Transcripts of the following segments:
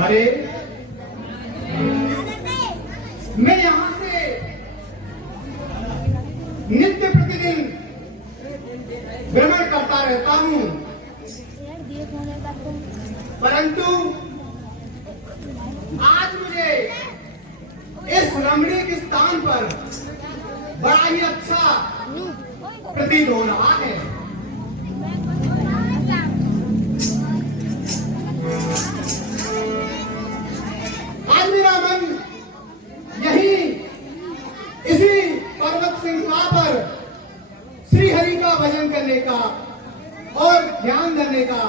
अरे मैं यहाँ से नित्य प्रतिदिन भ्रमण करता रहता हूँ, परंतु आज मुझे इस रमणीक स्थान पर बड़ा ही अच्छा प्रतीत हो रहा है। आज मेरा मन यही इसी पर्वत श्रृंखला पर श्री हरि का भजन करने का और ध्यान करने का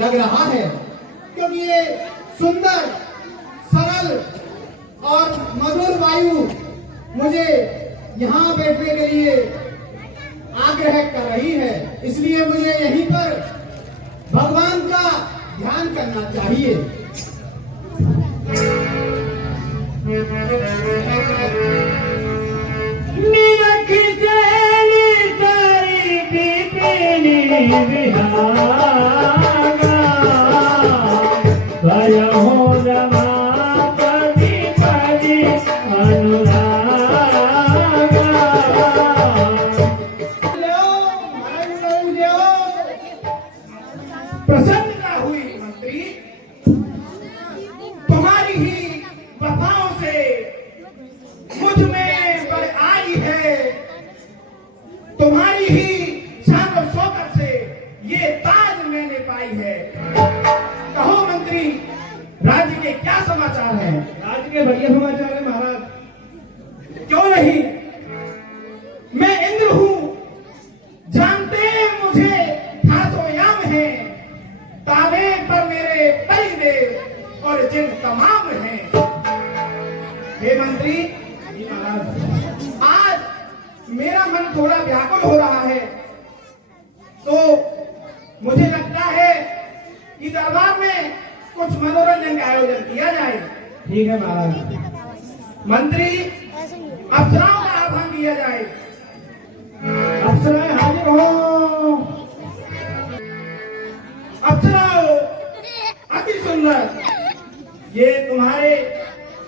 लग रहा है, क्योंकि ये सुंदर सरल और मधुर वायु मुझे यहाँ बैठने के लिए आग्रह कर रही है। इसलिए मुझे यहीं पर भगवान का ध्यान करना चाहिए। प्रसन्नता हुई मंत्री, तुम्हारी ही वफाओं से मुझ में पर आई है, तुम्हारी ही शान और शौकत से ये ताज मैंने पाई है। कहो मंत्री, राज्य के क्या समाचार हैं? राज्य के बढ़िया समाचार है महाराज। क्यों नहीं, मैं इंद्र हूँ, जानते मुझे ठासोयाम है, तावे पर मेरे परिदेव और जिन तमाम हैं। हे मंत्री, आज मेरा मन थोड़ा व्याकुल हो रहा है, तो मुझे लगता है कि दरबार में कुछ मनोरंजन का आयोजन किया जाए। ठीक है महाराज। मंत्री, अप्सराओं का आह्वान किया जाए। अप्सराएं हाजिर हो। अप्सराओं, अति सुंदर, ये तुम्हारे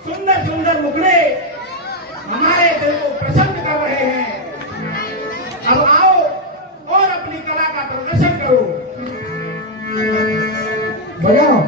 सुंदर सुंदर मुखड़े हमारे दिल को प्रसन्न कर रहे हैं। अब आओ और अपनी कला का प्रदर्शन करो। बजाओ।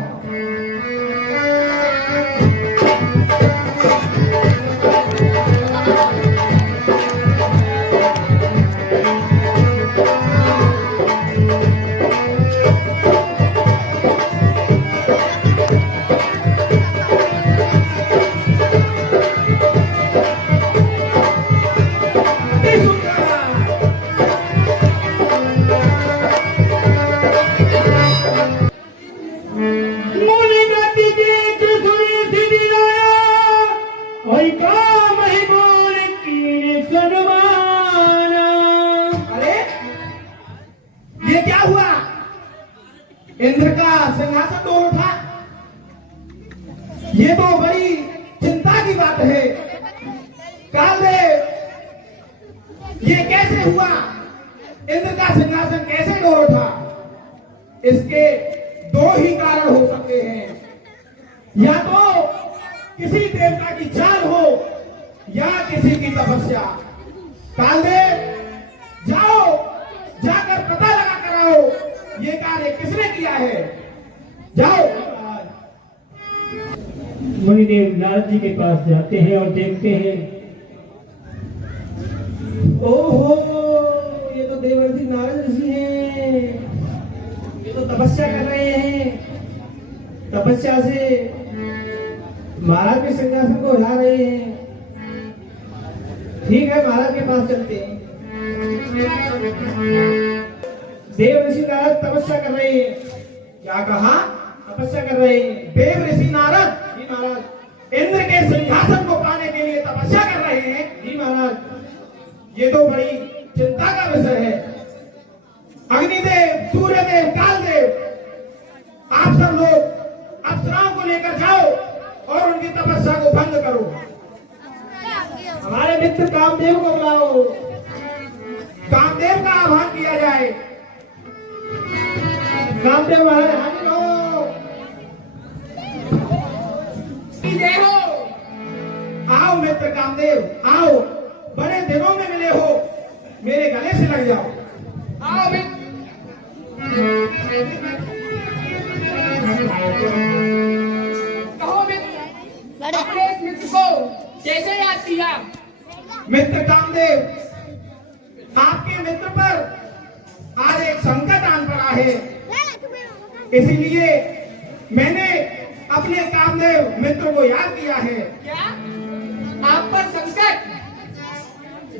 ये क्या हुआ? इंद्र का सिंहासन डोल उठा। ये तो बड़ी चिंता की बात है। कालदेव, ये कैसे हुआ? इंद्र का सिंहासन कैसे डोल उठा? इसके दो ही कारण हो सकते हैं, या तो किसी देवता की चाल हो या किसी की तपस्या। कालदेव, जाओ, जाकर पता लगा कर आओ ये कार्य किसने किया है। जाओ। मुनिदेव नारद जी के पास जाते हैं और देखते हैं, ओहो, ये तो देवर्षि नारद ऋषि हैं। ये तो तपस्या कर रहे हैं। तपस्या से महाराज के सिंहासन को हिला रहे हैं। ठीक है, महाराज के पास चलते हैं। देव ऋषि नारद तपस्या कर रहे हैं। क्या कहा? तपस्या कर रहे हैं। देव ऋषि नारद जी महाराज। इंद्र के सिंहासन को पाने के लिए तपस्या कर रहे हैं। जी महाराज। ये तो बड़ी चिंता का विषय है। अग्निदेव, सूर्यदेव, कालदेव, आप सब लोग अप्सराओं को लेकर जाओ और उनकी तपस्या को भंग करो। हमारे मित्र कामदेव को बुलाओ। कामदेव का आह्वान किया जाए। कामदेव महाराज हाजिर हो। जय हो। आओ मित्र कामदेव, आओ, बड़े दिनों में मिले हो, मेरे गले से लग जाओ। आओ मित्र। कहो मित्र, अपने इस मित्र को कैसे याद किया? मित्र कामदेव, आपके मित्र पर आज एक संकट आन पड़ा है, इसीलिए मैंने अपने कामदेव मित्र को याद किया है। क्या आप पर संकट?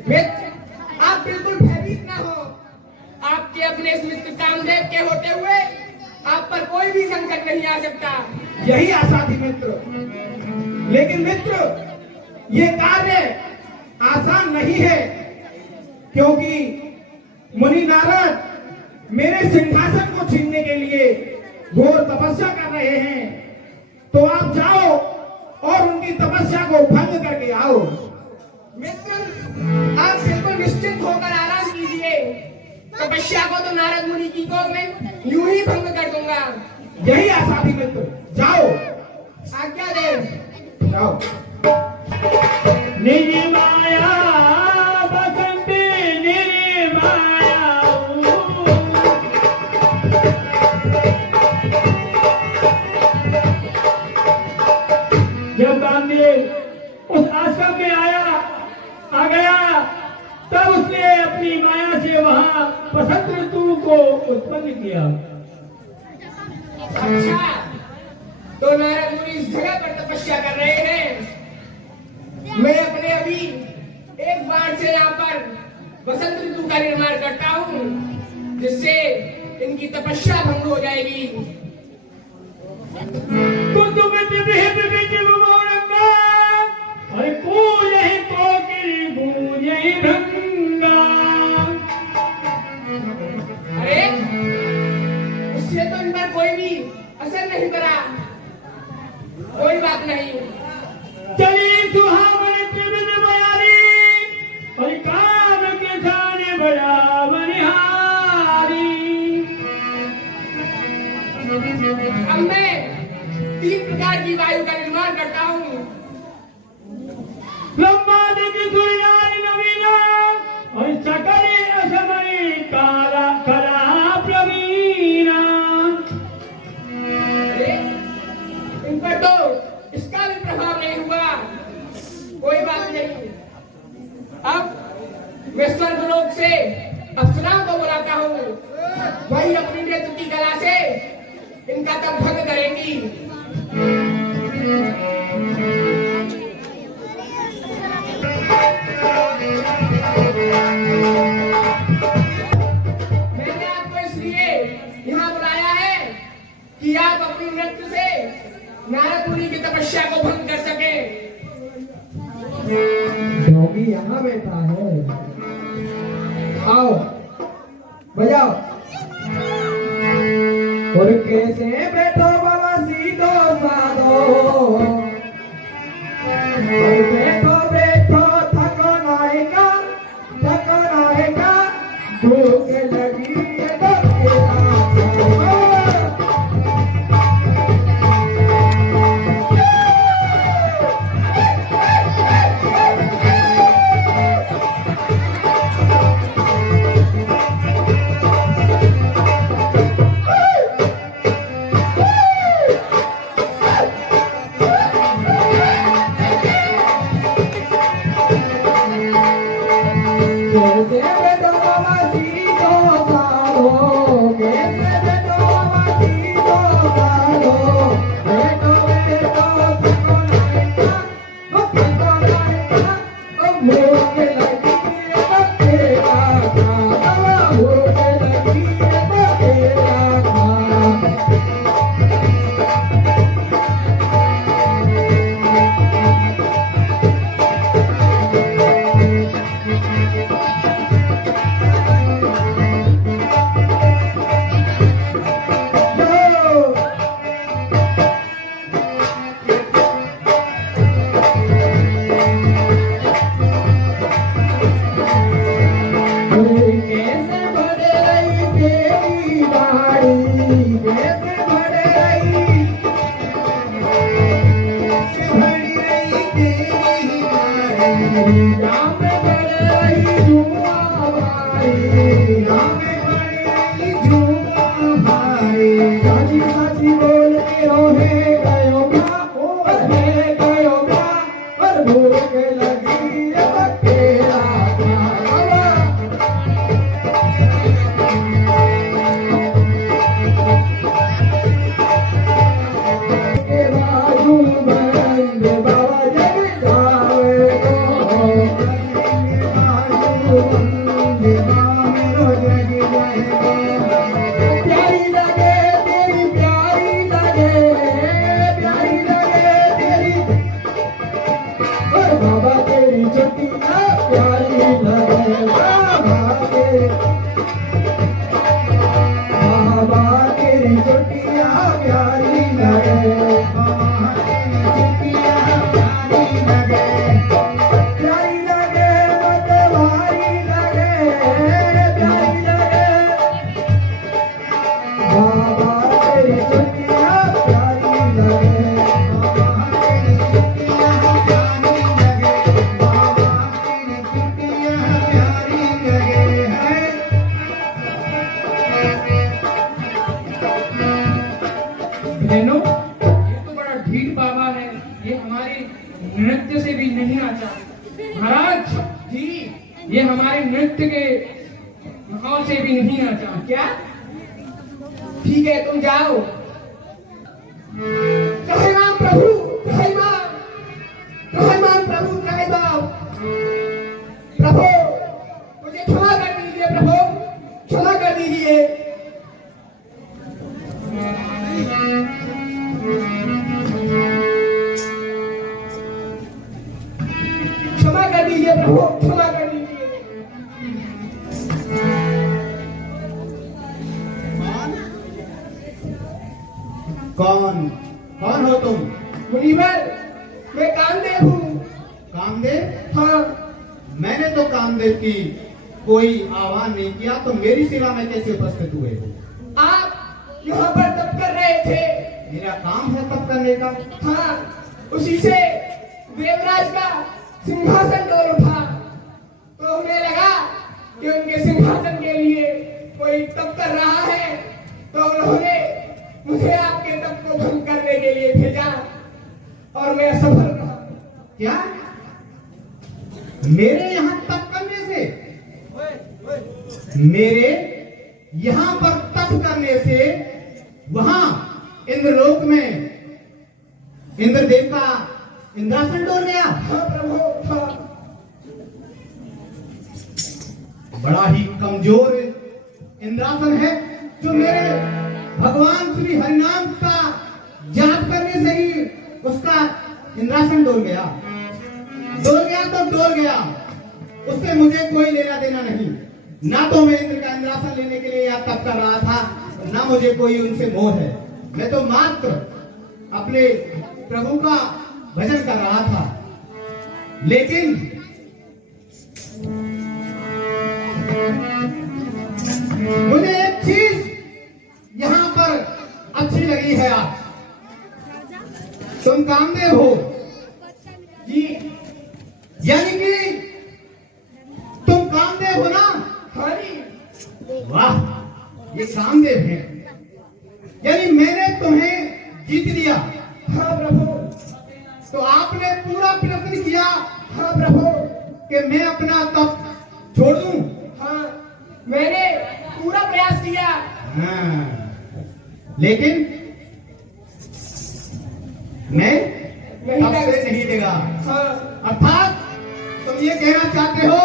मित्र, आप बिल्कुल भयभीत ना हो। आपके अपने इस मित्र कामदेव के होते हुए आप पर कोई भी संकट नहीं आ सकता। यही आशा थी मित्र, लेकिन मित्र ये कार्य आसान नहीं है, क्योंकि मुनि नारद मेरे सिंहासन को छीनने के लिए घोर तपस्या कर रहे हैं। तो आप जाओ और उनकी तपस्या को भंग करके आओ। मित्र, आप बिल्कुल निश्चिंत होकर आराम कीजिए। तपस्या को तो नारद मुनि की को मैं यूं ही भंग कर दूंगा। यही आशा थी मित्र, जाओ। आज्ञा दे। जाओ। निर्माया बसंती निर्माया। जब कामदेव उस आश्रम में आ गया, तब उसने अपनी माया से वहां बसंत ऋतु को उत्पन्न किया। अच्छा, तो नारद मुनि इस जगह पर तपस्या कर रहे हैं। मैं अपने अभी एक बार से यहाँ पर बसंत ऋतु का निर्माण करता हूँ, जिससे इनकी तपस्या भंग हो जाएगी। अरे, उससे तो इन पर कोई भी असर नहीं पड़ा। कोई बात नहीं। चली सुहावन त्रिविध बयारी, और काम के जाने बड़ा बनिहारी। अब मैं 3 प्रकार की वायु का निर्माण करता हूँ। लंबा दिख सुरनारी नवीना, और सकले असमय काला कला प्रवीणा। अरे, इन पर तो इसका भी प्रभाव नहीं हुआ। कोई बात नहीं। अब मैं स्वर्गलोक से अप्सराओं को बुलाता हूँ। वही अपनी नेत्र की कला से इनका तब भंग करेंगी। मैंने आपको इसलिए यहाँ बुलाया है कि आप अपनी नृत्य से नारद मुनि की तपस्या को भंग कर सके। योगी यहाँ बैठा है, आओ बजाओ। और कैसे बैठो बाबा सीधो साधो, और बैठो बैठो थको नाएगा, थको नाएगा, भूख लगी है तो यहाँ पे पड़ रही जुआ हमारी, यहाँ पे पड़ रही जुआ हमारी। साची साची बोलते हो है गयो का, है गयो का, और भूख लगी अब तेरा खाना। के बाजू बंद बाबा जग जावे तो, बाजू बंद बाबा जग जाए तो। प्यारी लगे तेरी, प्यारी लगे, प्यारी लगे तेरी, और बाबा तेरी चुटिया प्यारी लगे। बाबा तेरी चुटिया प्यारी लगे, प्यारी लगे, मतवारी लगे, प्यारी लगे। बाबा तेरी चुटिया प्यारी लगे, बहनों, ये तो बड़ा ढीठ बाबा है, ये हमारे नृत्य से भी नहीं आता। महाराज जी, ये हमारे नृत्य के माहौल से भी नहीं आता। क्या? ठीक है, तुम जाओ। जय राम प्रभु, जय मां, जय मां प्रभु, जय मां। प्रभु मुझे क्षमा कर दीजिए, प्रभु क्षमा कर दीजिए। क्षमा कर दीजिए प्रभु, क्षमा कर दीजिए। कौन कौन हो तुम? मुनिवर, मैं कामदेव हूँ। कामदेव? हाँ, मैंने तो कामदेव की कोई आह्वान नहीं किया, तो मेरी सेवा में कैसे उपस्थित हुए हो? आप यहाँ पर तप कर रहे थे। मेरा काम है तप करने का। हाँ, उसी से देवराज का सिंहासन डोल उठा, तो उन्हें लगा कि उनके सिंहासन के लिए कोई तप कर रहा है, तो उन्होंने मुझे आपके तप को भंग करने के लिए भेजा, और मैं असफल रहा। क्या? मेरे यहाँ तप करने से? मेरे यहाँ पर तप करने से वहां इंद्रलोक में इंद्रदेव का इंद्रासन डोल गया? हाँ प्रभु, हाँ। बड़ा ही कमजोर इंद्रासन है, जो मेरे भगवान श्री हरिनाम का जाप करने से ही उसका इंद्रासन डोल गया। डोल गया तो डोल गया, उससे मुझे कोई लेना देना नहीं। ना तो मैं इंद्र का इंद्रासन लेने के लिए यहाँ तप कर रहा था, ना मुझे कोई उनसे मोह है। मैं तो मात्र अपने प्रभु का भजन कर रहा था। लेकिन मुझे एक चीज यहाँ पर अच्छी लगी है। आज तुम कामदेव हो जी, यानी कि तुम कामदेव हो ना? हाँ जी। वाह, ये कामदेव है, यानी मैंने तुम्हें जीत लिया। हाँ प्रभु। तो आपने पूरा प्रयत्न किया हाँ प्रभु। कि मैं अपना तप छोड़ दूं? हाँ, मैंने पूरा प्रयास किया। हाँ, लेकिन मैं तप से नहीं देगा। हाँ, अर्थात तुम ये कहना चाहते हो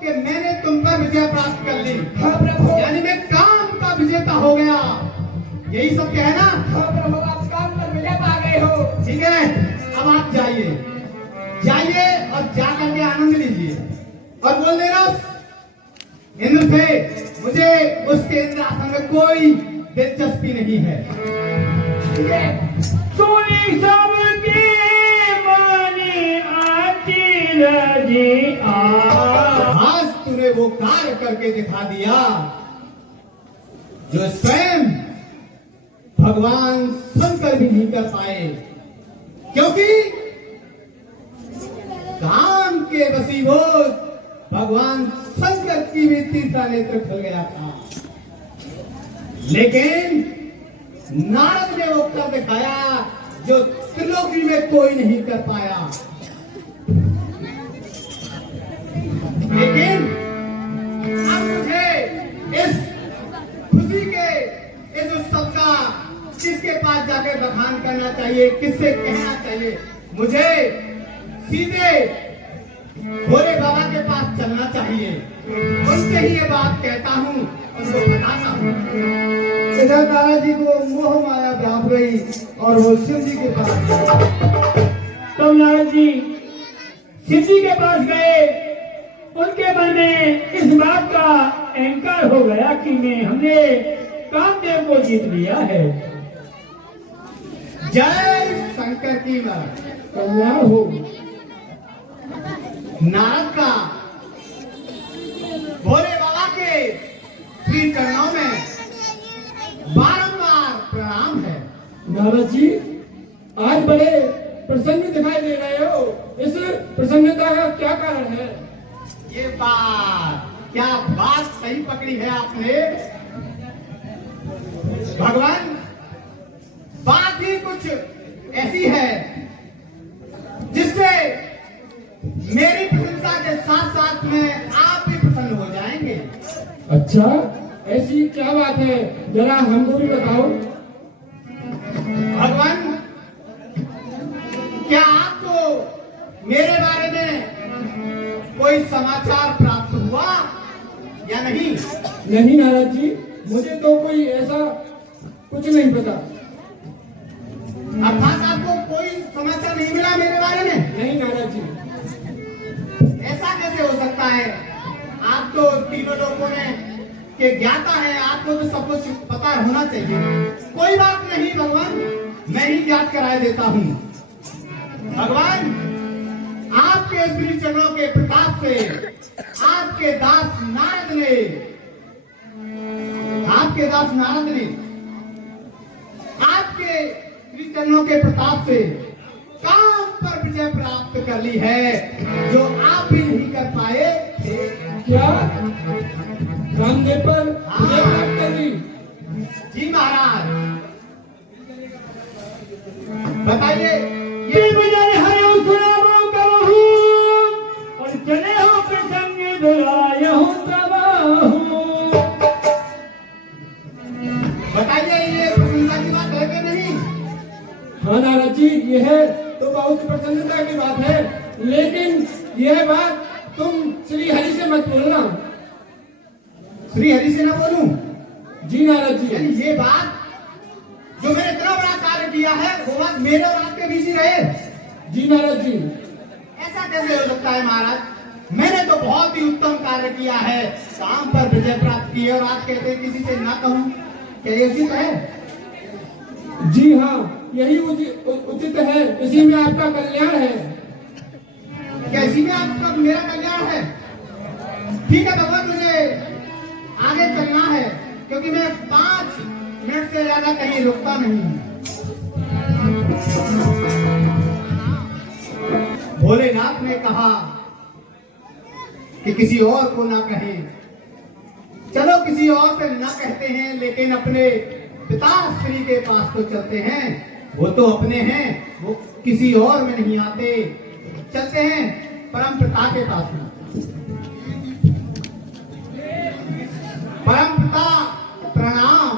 कि मैंने तुम पर विजय प्राप्त कर ली, हाँ प्रभु। यानी मैं काम का विजेता हो गया, यही सब कहना? हाँ प्रभु, आप काम पर विजय पा गए हो। ठीक है, अब आप जाइए, जाइए और जा करके आनंद लीजिए और बोल देना इंद्र से मुझे उसके इंद्रासन में कोई दिलचस्पी नहीं है। ठीक है। सोनी सबकी मानी आती रजी आज तूने वो कार्य करके दिखा दिया जो स्वयं भगवान सुनकर भी नहीं कर पाए, क्योंकि काम के के वसीभूत भगवान शंकर की भी तीसरा नेत्र खुल गया था, लेकिन नारद ने वो कर दिखाया जो त्रिलोकी में कोई नहीं कर पाया। लेकिन अब मुझे इस खुशी के इस उत्सव का किसके पास जाकर बखान करना चाहिए, किससे कहना चाहिए? मुझे सीधे भोले बाबा के पास चलना चाहिए, उनसे ही ये बात कहता हूँ, उनको बताता हूँ। इधर नारद जी को मोह माया व्याप गई और वो शिव जी के पास गए। तो नारद जी शिव जी के पास गए। उनके मन में इस बात का अहंकार हो गया कि हमने कामदेव को जीत लिया है। जय शंकर की कल्याण हो। नारद का भोले बाबा के श्री चरणों में बारंबार प्रणाम है। नारद जी आज बड़े प्रसन्न दिखाई दे रहे हो, इस प्रसन्नता का क्या कारण है? ये बात, क्या बात सही पकड़ी है आपने भगवान। बात ही कुछ ऐसी है जिससे मेरी प्रशंसा के साथ साथ में आप भी प्रसन्न हो जाएंगे। अच्छा, ऐसी क्या बात है, जरा हमको भी बताओ। भगवान, क्या आपको मेरे बारे में कोई समाचार प्राप्त हुआ या नहीं? नहीं नारद जी, मुझे तो कोई ऐसा कुछ नहीं पता। अर्थात आपको कोई समाचार नहीं मिला मेरे बारे में? नहीं नारद जी। ऐसा कैसे हो सकता है? आप तो तीनों लोगों ने के ज्ञाता है, आपको तो सब कुछ पता होना चाहिए। कोई बात नहीं भगवान, मैं ही ज्ञात कराए देता हूँ। भगवान, आपके श्री चरणों के प्रताप से आपके दास नारद ने आपके श्री चरणों के प्रताप से काम पर विजय प्राप्त कर ली है, जो आप भी नहीं कर पाए थे। क्या रामदेव पर विजय प्राप्त कर ली? जी महाराज, बताइए। ये विजय हयो सुनामो करहु और चले हो प्रसंग दुलाय हो तबाहु। बताइए, ये प्रसन्नता की बात है कि नहीं? हाँ नारद जी, यह तो बहुत प्रसन्नता की बात है, लेकिन यह बात तुम श्री हरि से मत बोलना। श्री हरि से ना बोलूं? जी नारद जी। यानी ये बात जो मैंने इतना बड़ा कार्य किया है, वो बात मेरे और आपके बीच ही रहे? जी नारद जी। ऐसा कैसे हो सकता है महाराज? मैंने तो बहुत ही उत्तम कार्य किया है, काम पर विजय प्राप्त की है, और आप कहते हैं किसी से ना कहूं, क्या ये उचित है? जी हाँ, यही उचित है, इसी में आपका कल्याण है। क्या इसी में आपका मेरा कल्याण है? ठीक है भगवान, मुझे आगे चलना है, क्योंकि मैं 5 मिनट से ज्यादा कहीं रुकता नहीं हूं। भोलेनाथ ने कहा कि किसी और को ना कहें। चलो किसी और से ना कहते हैं, लेकिन अपने पिता श्री के पास तो चलते हैं। वो तो अपने हैं, वो किसी और में नहीं आते। चलते हैं परम पिता के पास में। परम पिता प्रणाम।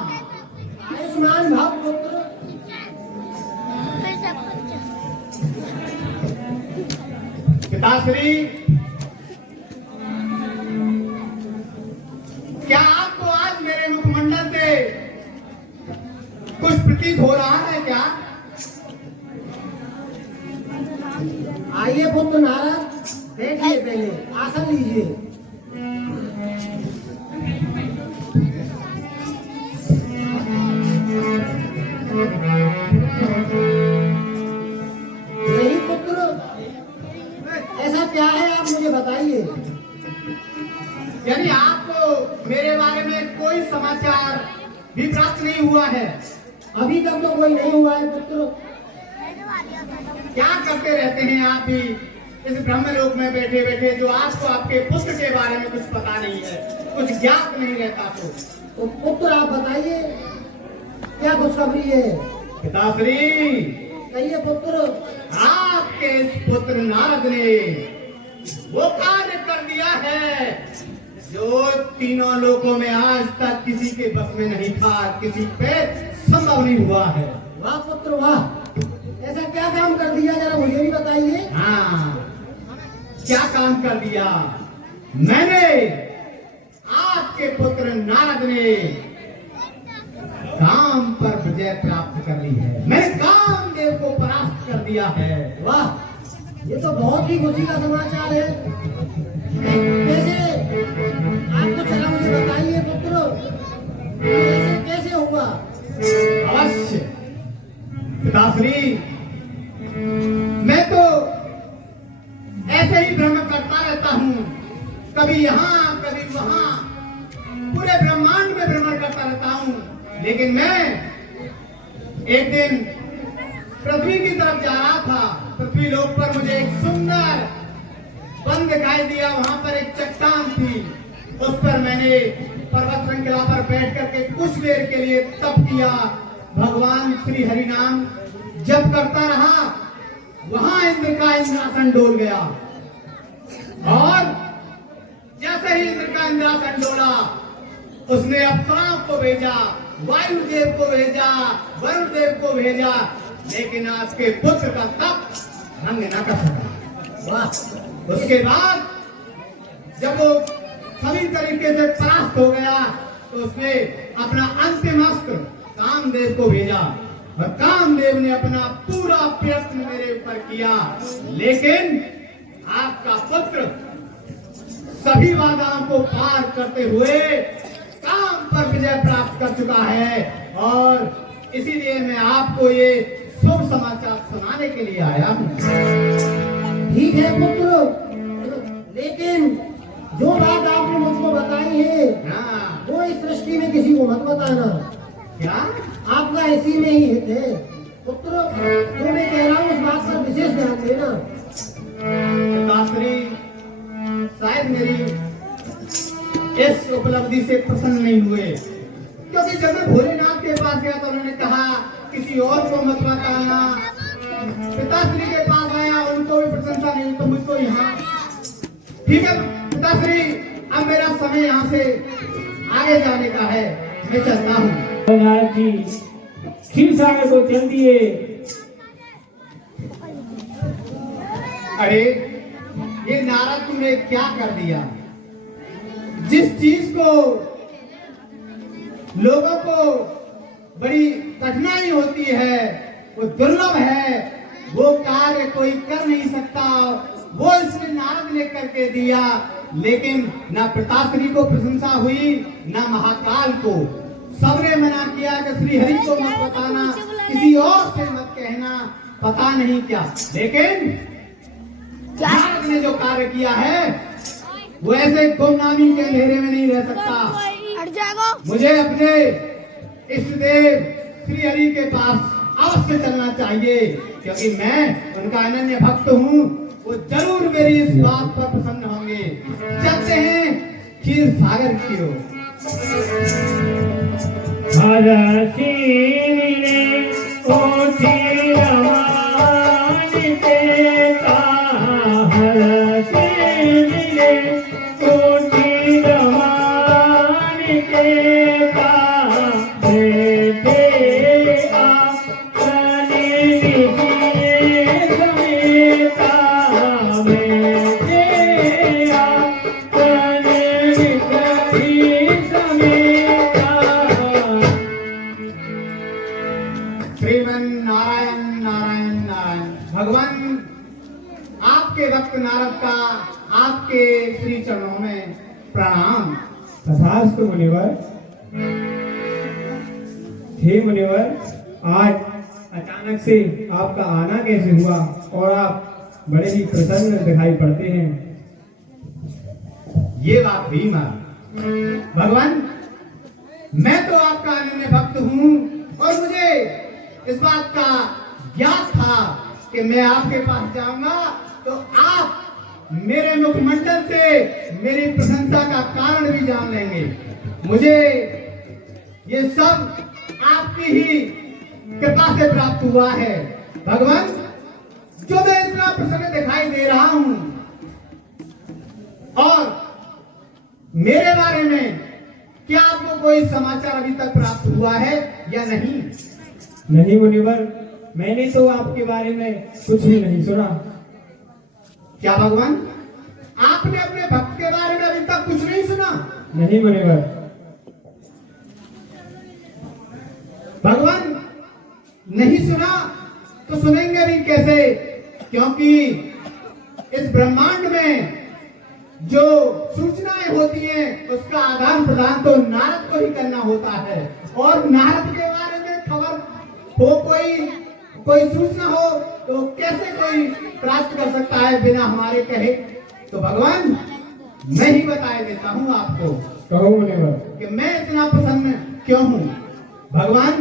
आयुष्मान भव पुत्र। पिताश्री, क्या आपको आज मेरे मुखमंडल से कुछ प्रतीत हो रहा है क्या? आइए पुत्र नारद, बैठिए, पहले आसन लीजिए। नहीं पुत्र, ऐसा क्या है, आप मुझे बताइए। यानी आपको मेरे बारे में कोई समाचार भी प्राप्त नहीं हुआ है? अभी तक तो कोई नहीं हुआ है पुत्र। क्या करते रहते हैं आप भी? इस ब्रह्मलोक में बैठे बैठे जो आपको आपके पुत्र के बारे में कुछ पता नहीं है, कुछ ज्ञात नहीं रहता तो पुत्र आप बताइए क्या खुशखबरी है? पिताश्री, कहिए पुत्र। आपके इस पुत्र नारद ने वो कार्य कर दिया है जो तीनों लोकों में आज तक किसी के बस में नहीं था, किसी पे संभव नहीं हुआ है। वाह पुत्र वाह, ऐसा क्या काम कर दिया जरा मुझे भी बताइए। हाँ, क्या काम कर दिया? मैंने आपके पुत्र नारद ने काम पर विजय प्राप्त कर ली है, मैंने कामदेव को परास्त कर दिया है। वाह, ये तो बहुत ही खुशी का समाचार है। कैसे? आप तो चला मुझे बताइए पुत्र, कैसे कैसे हुआ? अवश्य पिताश्री, मैं तो ऐसे ही भ्रमण करता रहता हूँ, कभी यहाँ कभी वहाँ, पूरे ब्रह्मांड में भ्रमण करता रहता हूँ। लेकिन मैं एक दिन पृथ्वी की तरफ जा रहा था, पृथ्वी लोक पर मुझे एक सुंदर वन दिखाई दिया। वहां पर एक चट्टान थी, उस पर मैंने पर्वत श्रृंखला पर बैठ करके कुछ देर के लिए तप किया, भगवान श्री हरि नाम जप करता रहा। वहां इंद्र का इंद्रासन डोल गया और जैसे ही इंद्र का इंद्रासन डोला, उसने अप्सराओं को भेजा, वायुदेव को भेजा, वरुण देव को भेजा, लेकिन आपके पुत्र का तप भंग न कर सका। वाह! उसके बाद जब वो सभी तरीके से परास्त हो गया तो उसने अपना अंतिम अस्त्र कामदेव को भेजा और कामदेव ने अपना पूरा प्रयत्न मेरे ऊपर किया, लेकिन आपका पुत्र सभी बाधाओं को पार करते हुए काम पर विजय प्राप्त कर चुका है। और इसीलिए मैं आपको ये शुभ समाचार सुनाने के लिए आया हूँ। ठीक है पुत्र, लेकिन जो बात आपने मुझको बताई है हाँ, वो इस सृष्टि में किसी को मत बताना। क्या? आपका इसी में ही हित है पुत्र, जो मैं कह रहा हूँ उस बात पर विशेष ध्यान देना। पिताश्री, शायद मेरी इस उपलब्धि से प्रसन्न नहीं हुए, क्योंकि जब मैं भोलेनाथ के पास गया तो उन्होंने कहा किसी और को मत बताना। पिताश्री के पास आया, उनको भी प्रशंसा नहीं, तो मुझको यहाँ। ठीक है पिताश्री, अब मेरा समय यहाँ से आगे जाने का है, मैं चलता हूँ। नारद जी क्षीर सागर को चल दिए। अरे ये नारद तूने क्या कर दिया? जिस चीज को लोगों को बड़ी कठिनाई होती है, वो दुर्लभ है, वो कार्य कोई कर नहीं सकता, वो इसने नारद ने करके दिया। लेकिन ना पिताश्री को प्रशंसा हुई, ना महाकाल को। सबने मना किया कि श्री हरि को मत बताना, किसी और से मत कहना, पता नहीं क्या। लेकिन नारद ने जो कार्य किया है वो ऐसे गुमनामी के अंधेरे में नहीं रह सकता। मुझे अपने इष्ट देव श्री हरि के पास अवश्य चलना चाहिए, क्योंकि मैं उनका अनन्य भक्त हूँ। वो जरूर मेरी इस बात पर प्रसन्न होंगे। चलते हैं क्षीर सागर की ओर। नारायण नारायण नारायण। भगवान आपके भक्त नारद का आपके श्री चरणों में प्रणाम। तथास्तु मुनिवर। हे मुनिवर, आज अचानक से आपका आना कैसे हुआ और आप बड़े ही प्रसन्न दिखाई पड़ते हैं? ये बात भी मां भगवान, मैं तो आपका अनन्य भक्त हूँ और मुझे इस बात का ज्ञात था कि मैं आपके पास जाऊंगा तो आप मेरे मुखमंडल से मेरी प्रशंसा का कारण भी जान लेंगे। मुझे ये सब आपकी ही कृपा से प्राप्त हुआ है। भगवान, जो मैं इतना प्रसन्न दिखाई दे रहा हूं और मेरे बारे में क्या आपको कोई समाचार अभी तक प्राप्त हुआ है या नहीं? नहीं मुनिवर, मैंने तो आपके बारे में कुछ भी नहीं सुना। क्या भगवान, आपने अपने भक्त के बारे में अभी तक कुछ नहीं सुना? नहीं मुनिवर। भगवान, नहीं सुना तो सुनेंगे भी कैसे? क्योंकि इस ब्रह्मांड में जो सूचनाएं होती हैं उसका आदान प्रदान तो नारद को ही करना होता है, और नारद के बारे में खबर हो, कोई सूचना हो तो कैसे कोई प्राप्त कर सकता है बिना हमारे कहे? तो भगवान, मैं ही बताए देता हूं आपको। कहो मुनिवर। कि मैं इतना प्रसन्न क्यों हूं। भगवान,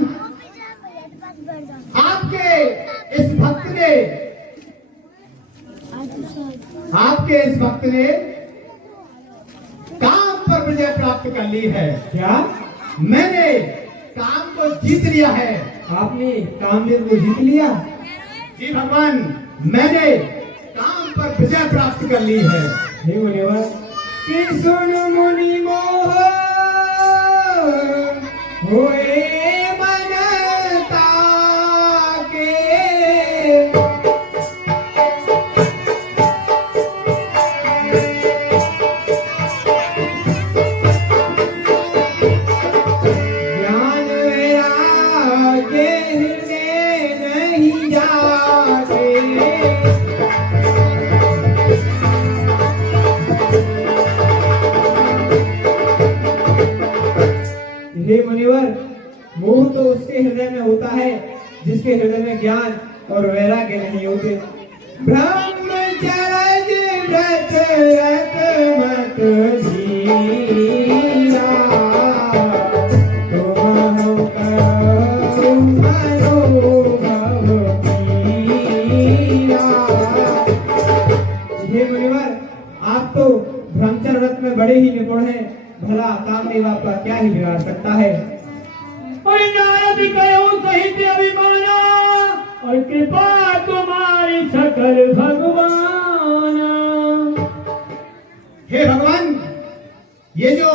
आपके इस भक्त ने काम पर विजय प्राप्त कर ली है। क्या? मैंने काम को जीत लिया है। आपने कामदेव को जीत लिया? जी भगवान, मैंने काम पर विजय प्राप्त कर ली है। हे मुनिवर, कि सुन मुनि मोह होए मन ताके, ज्ञान वैराग्य हृदय नहीं जाके। हे मुनिवर, मोह तो उसके हृदय में होता है जिसके हृदय में ज्ञान और वैराग्य नहीं होते। ब्रह्मचर्य व्रत रत मत धीरा, तुम करो मनोभव मीरा। हे मुनिवर, आप तो ब्रह्मचर्य व्रत में बड़े ही निपुण हैं। भला कामदेव आपका क्या ही बिगाड़ सकता है? और नारद कहो सहित अभिमाना, और कृपा तुम्हारी सकल भगवाना। हे भगवान, ये जो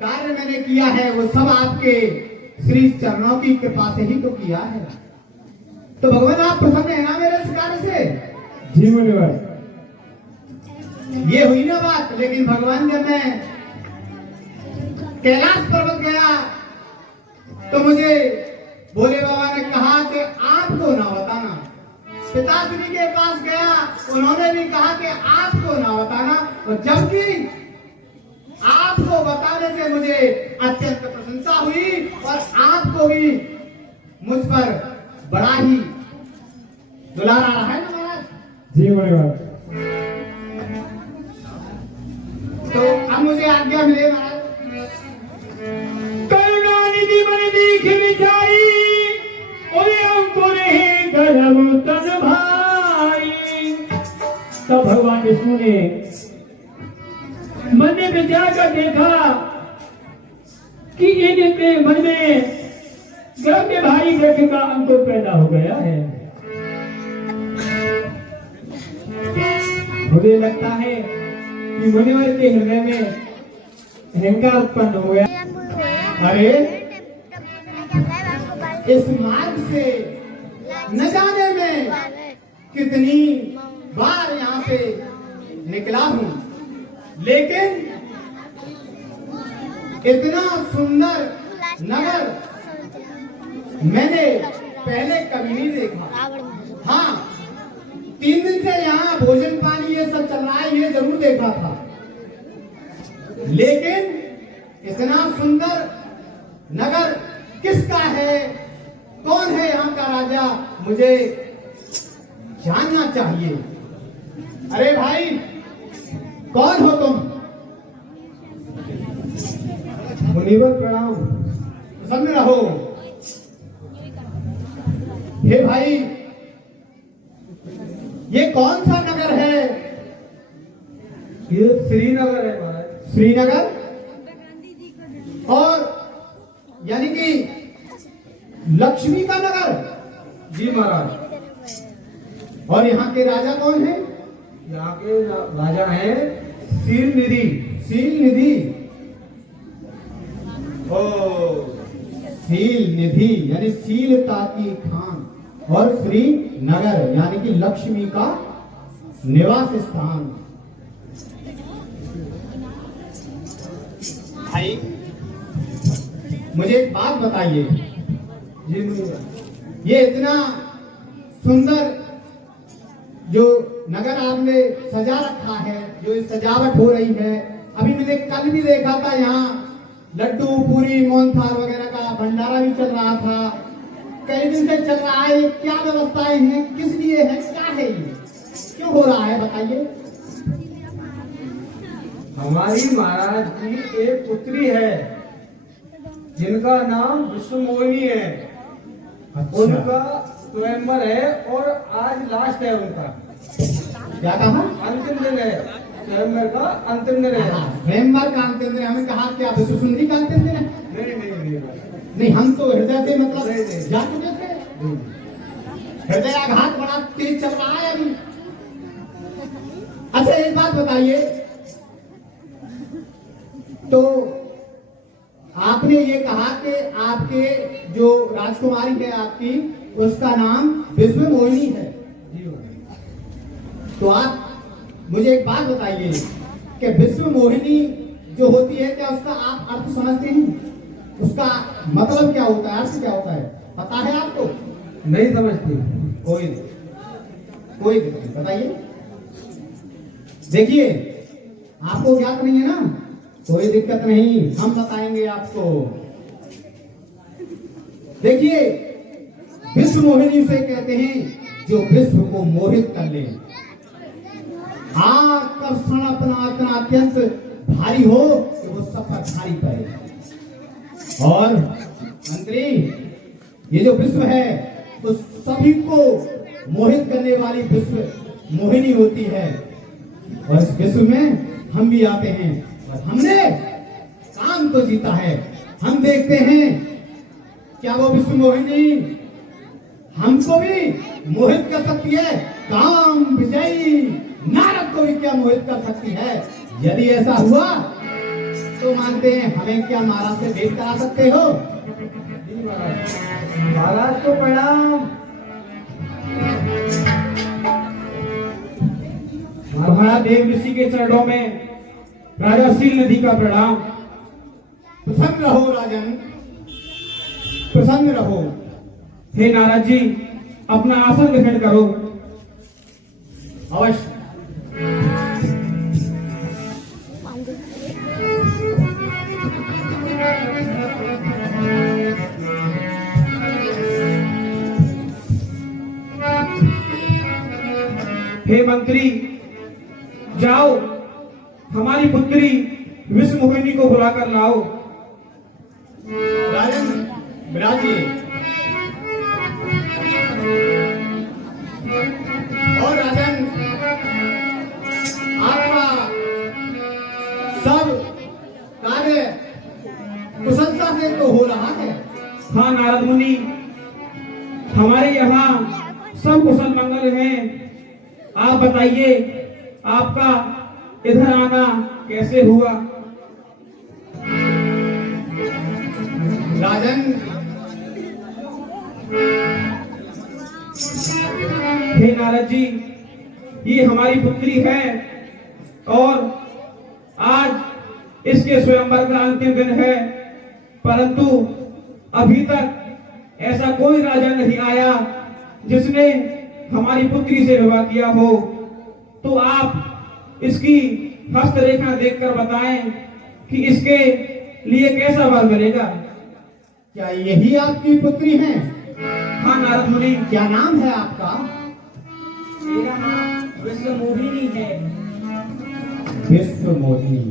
कार्य मैंने किया है वो सब आपके श्री चरणों की कृपा से ही तो किया है। तो भगवान, आप प्रसन्न है ना मेरे इस कार्य से? जी मुनिवर। ये हुई ना बात। लेकिन भगवान, जब मैं कैलाश पर्वत गया तो मुझे भोले बाबा ने कहा कि आपको ना बताना। पिताश्री के पास गया, उन्होंने भी कहा कि आपको ना बताना, और जबकि आपको बताने से मुझे अत्यंत प्रशंसा हुई और आपको भी मुझ पर बड़ा ही दुलार आ रहा है ना महाराज? जी मुनिवर। तो अब मुझे आज्ञा मिले महाराज। करुणानिधि मन दीख विचारी, और अंकुर है गर्भ तन भाई। तब भगवान विष्णु ने मन ने विचार कर देखा कि इनके मन में गर्भ के भाई वृक्ष का अंकुर पैदा हो गया है। मुझे लगता है कि मुनिवर के हृदय में अहंकार उत्पन्न हो गया। अरे, इस मार्ग से न जाने में कितनी बार यहाँ पे निकला हूँ, लेकिन इतना सुंदर नगर मैंने पहले कभी नहीं देखा। हाँ, 3 दिन से यहाँ भोजन पानी ये सब चल रहा है, ये जरूर देखा था, लेकिन इतना सुंदर नगर किसका है, कौन है यहाँ का राजा, मुझे जानना चाहिए। अरे भाई, कौन हो तुम? मुनिवर प्रणाम। प्रसन्न रहो। हे भाई, ये कौन सा नगर है? ये श्रीनगर है महाराज। श्रीनगर। और यानी कि लक्ष्मी का नगर। जी महाराज। और यहाँ के राजा कौन है? यहाँ के राजा हैं शील निधि। शील निधि। ओ, शील निधि यानी शीलता की खान। और श्रीनगर यानी कि लक्ष्मी का निवास स्थान। भाई मुझे एक बात बताइए, जी महाराज। ये इतना सुंदर जो नगर आपने सजा रखा है, जो सजावट हो रही है, अभी मैंने कल भी देखा था यहाँ लड्डू पूरी मोहनथाल वगैरह का भंडारा भी चल रहा था, कई दिन से चल रहा है। क्या व्यवस्थाएं हैं, किस लिए है, क्या है ये, क्यों हो रहा है बताइए। हमारी महाराज की एक पुत्री है जिनका नाम विश्वमोहिनी है। अच्छा। उनका स्वयंवर है और आज लास्ट है उनका। क्या कहा? अंतिम दिन है स्वयंवर का, अंतिम दिन है। स्वयंवर का अंतिम दिन। हमें कहा कि आप विश्व सुंदरी का अंतिम दिन है। नहीं नहीं, हम तो हृदय से मतलब नहीं। जा चुके थे। हृदयाघात बड़ा तेज चल रहा है अभी। अच्छा एक बात बताइए, तो आपने ये कहा कि आपके जो राजकुमारी है आपकी, उसका नाम विश्वमोहिनी है। तो आप मुझे एक बात बताइए कि विश्वमोहिनी जो होती है, क्या उसका आप अर्थ समझते हैं? उसका मतलब क्या होता है, अर्थ क्या होता है, पता है आपको? नहीं समझती। कोई दिक्कत नहीं, बताइए। देखिए आपको ज्ञात नहीं है ना, कोई दिक्कत नहीं, हम बताएंगे आपको। देखिए विश्वमोहिनी उसे कहते हैं जो विश्व को मोहित कर ले, आकर्षण अपना इतना अत्यंत भारी हो कि वो सब पर भारी पड़े। और मंत्री, ये जो विश्व है तो सभी को मोहित करने वाली विश्व मोहिनी होती है। और इस विश्व में हम भी आते हैं और हमने काम तो जीता है। हम देखते हैं क्या वो विश्व मोहिनी हमको भी मोहित कर सकती है। काम विजयी नारद को भी क्या मोहित कर सकती है? यदि ऐसा हुआ तो मानते हैं हमें क्या महाराज से भेंट करा सकते हो? महाराज को प्रणाम। महादेव ऋषि के चरणों में राजा शील निधि का प्रणाम। प्रसन्न रहो राजन, प्रसन्न रहो। हे नारद जी, अपना आसन ग्रहण करो। अवश्य। हे मंत्री, जाओ हमारी पुत्री विश्वमोहिनी को बुलाकर लाओ। राजन विराजिए। और राजन आपका सब कार्य कुशलता से तो हो रहा है। हाँ नारद मुनि, हमारे यहाँ सब कुशल मंगल हैं। आप बताइए, आपका इधर आना कैसे हुआ? राजन, हे नारद जी, ये हमारी पुत्री है और आज इसके स्वयंवर का अंतिम दिन है, परंतु अभी तक ऐसा कोई राजा नहीं आया जिसने हमारी पुत्री से विवाह किया हो। तो आप इसकी हस्तरेखा देखकर बताएं कि इसके लिए कैसा वर मिलेगा। क्या यही आपकी पुत्री है? हाँ नारद मुनि। क्या नाम है आपका? मेरा नाम विश्वमोहिनी है। विश्वमोहिनी।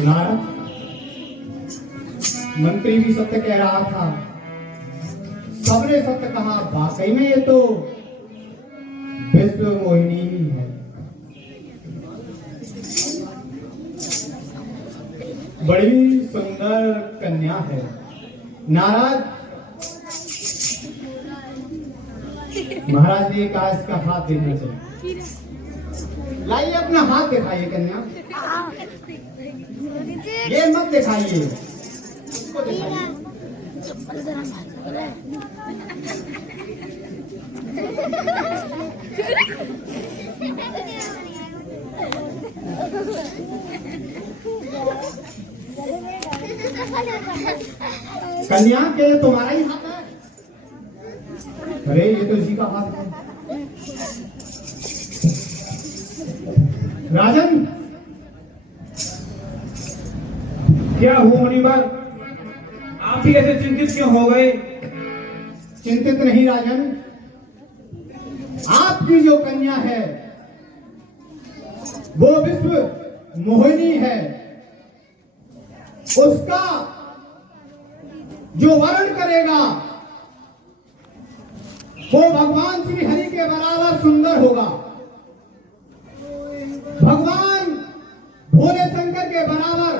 नारद, मंत्री भी सत्य कह रहा था, सबने सत्य कहा। वाकई में ये तो विश्व मोहिनी है। बड़ी सुंदर कन्या है। नारद महाराज ने कहा इसका हाथ देखना चाहिए। लाइए अपना हाथ दिखाइए कन्या। ये मत दिखाइए, इसको दिखाइए। कन्या के तुम्हारा ही हाथ है? अरे ये तो इसी का हाथ है। राजन क्या हुआ मुनिवर, आप भी ऐसे चिंतित क्यों हो गए? चिंतित नहीं राजन, आपकी जो कन्या है वो विश्व मोहिनी है। उसका जो वर्ण करेगा वो भगवान श्री हरि के बराबर सुंदर होगा, भगवान भोले शंकर के बराबर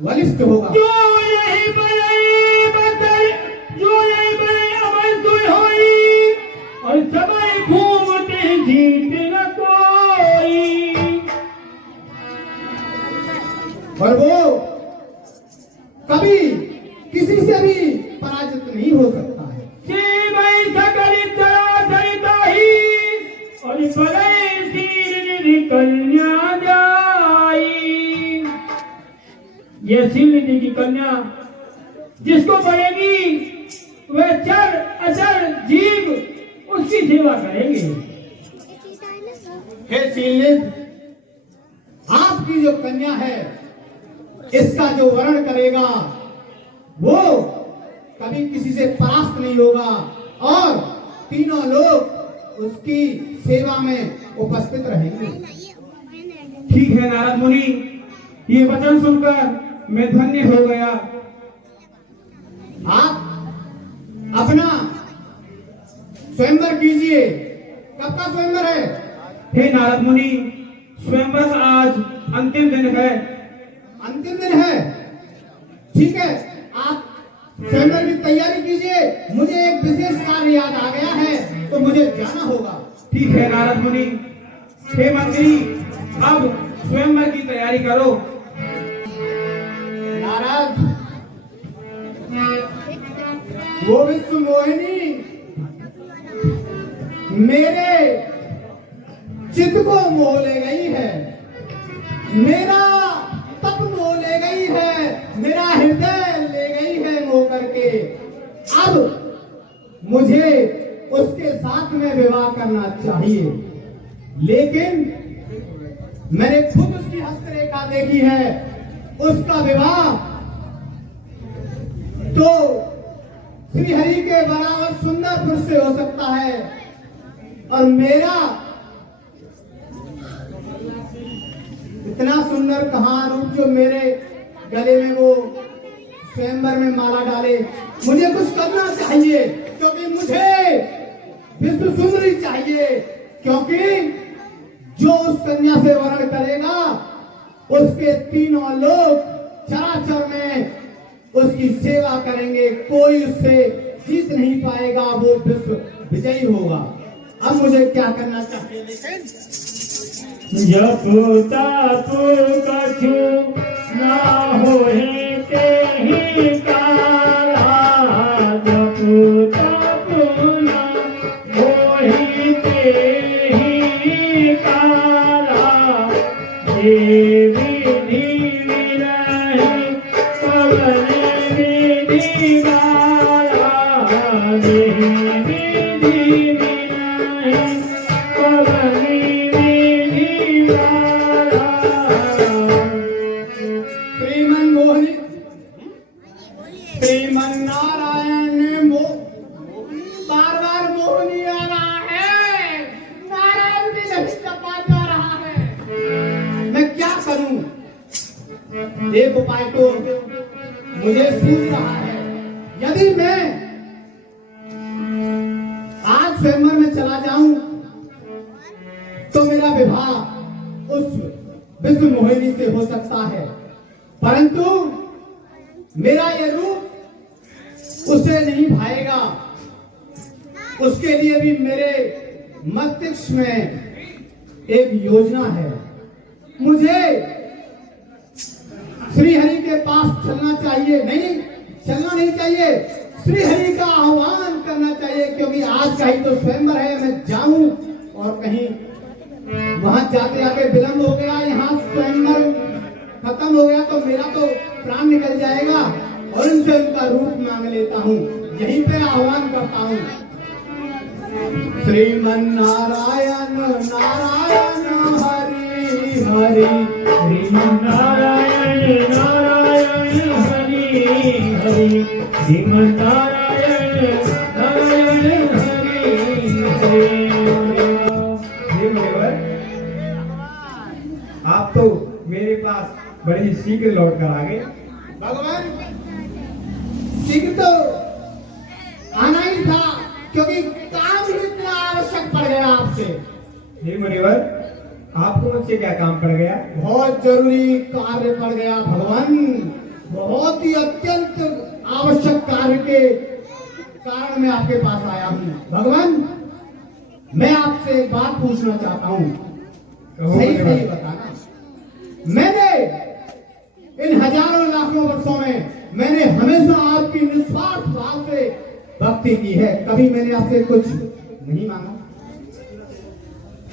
बलिष्ठ होगा। जो यही बड़ई बदल, जो यही बड़ई अमर सुई होई, और समय घूमते जीत न कोई। और वो कभी किसी से भी पराजित नहीं हो सकता है। सीमई सकल सरिताही, और बड़ई तीर निधि कन्या जाई। यह सील निधि की कन्या जिसको पड़ेगी वह चर अचर जीव उसकी सेवा करेंगे। हे शीलनिध, आपकी जो कन्या है इसका जो वर्ण करेगा वो कभी किसी से परास्त नहीं होगा और तीनों लोग उसकी सेवा में उपस्थित रहेंगे। ठीक है नारद मुनि, ये वचन सुनकर मैं धन्य हो गया। आप अपना स्वयंवर कीजिए। कब का स्वयंवर है? हे नारद मुनि, स्वयंवर का आज अंतिम दिन है। अंतिम दिन है, ठीक है। आप स्वयंवर की तैयारी कीजिए। मुझे एक विशेष कार्य याद आ गया है तो मुझे जाना होगा। ठीक है नारद मुनि। हे मंत्री, अब स्वयंवर की तैयारी करो। नारद, वो विश्व मोहिनी मेरे चित्त को मोह ले गई है, मेरा तप मोह ले गई है, मेरा हृदय ले गई है मोह करके। अब मुझे उसके साथ में विवाह करना चाहिए, लेकिन मैंने खुद उसकी हस्तरेखा देखी है। उसका विवाह तो श्री हरि के बराबर सुंदर पुरुष से हो सकता है और मेरा इतना सुंदर कहाँ रूप जो मेरे गले में वो स्वयंवर में माला डाले। मुझे कुछ करना चाहिए क्योंकि मुझे विश्व सुंदरी चाहिए, क्योंकि जो उस कन्या से वर्ण करेगा उसके तीनों लोग चराचर में उसकी सेवा करेंगे, कोई उससे जीत नहीं पाएगा, वो विश्व विजयी होगा। अब मुझे क्या करना चाहिए? जपु तापु कछु ना होए तेहि काला, जपु तापु ना होए तेहि काला। देवी देवी रहे पवन विधि वाला, देवी देवी रहे पवन विधि वाला। श्रीमन मोहिनी, श्रीमन नारायण बार बार मोहिनी आ रहा है, नारायण भी नहीं चपा जा रहा है। मैं क्या करूं? एक उपाय तो मुझे सूझ रहा है। यदि मैं आज स्वयंवर में चला जाऊं विवाह उस विश्व मोहिनी से हो सकता है, परंतु मेरा ये रूप उसे नहीं भाएगा। उसके लिए भी मेरे मस्तिष्क में एक योजना है। मुझे श्री हरि के पास चलना चाहिए, चलना नहीं चाहिए, श्री हरि का आह्वान करना चाहिए, क्योंकि आज का ही तो स्वयंवर है। मैं जाऊं और कहीं वहां जाते आके विलंब हो गया, यहाँ स्वयंवर खत्म हो गया तो मेरा तो प्राण निकल जाएगा। और उनसे उनका रूप मांग लेता हूँ, यहीं पे आह्वान करता हूँ। श्रीमन नारायण नारायण हरि हरि, श्रीमन नारायण नारायण हरि हरि, श्रीमन नारायण नारायण हरि हरि। हे मुनिवर, आप तो मेरे पास बड़े ही शीघ्र लौट कर आ गए। भगवान शीघ्र तो आना ही था, क्योंकि काम ही इतना आवश्यक पड़ गया आपसे। हे मुनिवर, आपको मुझसे क्या काम पड़ गया? बहुत जरूरी कार्य पड़ गया भगवान, बहुत ही अत्यंत आवश्यक कार्य के कारण मैं आपके पास आया हूँ। भगवान, मैं आपसे एक बात पूछना चाहता हूँ, सही सही बताना। मैंने इन हजारों लाखों वर्षों में मैंने हमेशा आपकी निस्वार्थ भाव से भक्ति की है, कभी मैंने आपसे कुछ नहीं मांगा।